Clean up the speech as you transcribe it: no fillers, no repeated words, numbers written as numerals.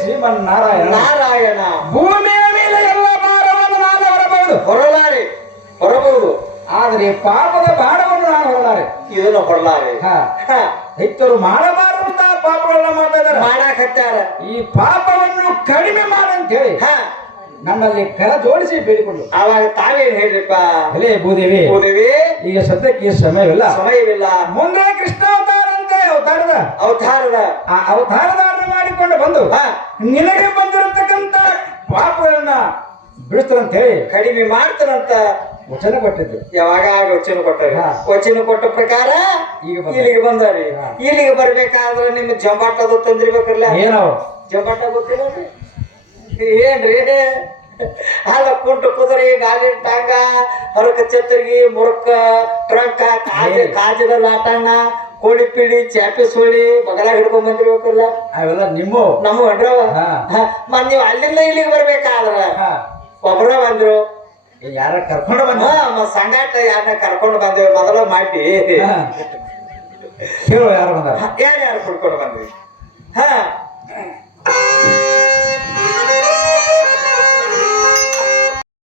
ಶ್ರೀಮನ್ನಾರಾಯಣ ನಾರಾಯಣ ಭೂಮಿಯ ಮೇಲೆ ಎಲ್ಲ ಭಾರವನ್ನು ನಾನು ಹೊರಬಹುದು ಆದರೆ ಪಾಪದ ಭಾರವನ್ನು ನಾನು ಹೊರಲಾರೆ. ಇದನ್ನು ಹೊರಲಾರೆ. ರೈತರು ಮಾಡಬಾರದಂತ ಪಾಪಗಳನ್ನ ಮಾಡ್ತಾ ಇದ್ದಾರೆ, ಮಾಡಾಕತ್ತಾರ. ಈ ಪಾಪವನ್ನು ಕಡಿಮೆ ಮಾಡಂತ ಹೇಳಿ ನನ್ನಲ್ಲಿ ಕರ ಜೋಡಿಸಿ ಬೇಡಿಕೊಂಡು ಅವಾಗ ತಾವೇನ್ ಹೇಳ್ರಿಪ್ಪ? ಎಲೆ ಭೂದೇವಿ, ಈಗ ಸದ್ಯಕ್ಕೆ ಸಮಯವಿಲ್ಲ. ಮುಂದೆ ಕೃಷ್ಣ ಅವತಾರಂತೆ ಅವತಾರದ ಆ ಅವತಾರಧಾರಣ ಮಾಡಿಕೊಂಡು ಬಂದು ನಿನಗೆ ಬಂದಿರತಕ್ಕಂತ ಪಾಪಗಳನ್ನ ಬಿಡಿಸ್ತಾರಂತ ಹೇಳಿ ಕಡಿಮೆ ಮಾಡ್ತಾರಂತ ವಚನ ಕೊಟ್ಟಿದ್ದು. ಯಾವಾಗ ವಚನ ಕೊಟ್ಟಾರೆ. ವಚನ ಕೊಟ್ಟ ಪ್ರಕಾರ ಇಲ್ಲಿಗೆ ಬಂದಾರಿ. ಇಲ್ಲಿಗೆ ಬರ್ಬೇಕಾದ್ರೆ ನಿಮ್ಮ ಜಂಬಾಟದ ತಂದಿರ್ಬೇಕಲ್ಲ. ಏನೋ ಜಂಬಾಟ ಗೊತ್ತಿಲ್ಲ ಏನ್ರಿ? ಅಲ್ಲ ಕುಂಟು ಕುದುರೆ, ಗಾಲಿ ಟಾಂಗ, ಹೊರಕ ಛತ್ರಿಗೆ, ಮುರುಕ, ಟ್ರಂಕ, ಕಾಜಿನ ಲಾಟಣ್ಣ, ಕೋಳಿ ಪಿಳಿ, ಚಾಪಿ ಸುಳಿ ಬಗಲ ಹಿಡ್ಕೊಂಡ್ ಬಂದಿರ್ಬೇಕಲ್ಲ. ಅವೆಲ್ಲ ನಮ್ಮ ಹೊಂಡ್ರವ. ಮತ್ ನೀವು ಅಲ್ಲಿಂದ ಇಲ್ಲಿಗೆ ಬರ್ಬೇಕಾದ್ರ ಒಬ್ರ ಬಂದ್ರು, ಯಾರ ಕರ್ಕೊಂಡು ಬಂದ ಸಂಗಾಟ ಯಾರನ್ನ ಕರ್ಕೊಂಡು ಬಂದೇವಿ ಮೊದಲ ಮಾಡಿ ಹೇಳು ಯಾರು ಬಂದ ಯಾರ್ಯಾರು ಕುಡ್ಕೊಂಡು ಬಂದ್ವಿ.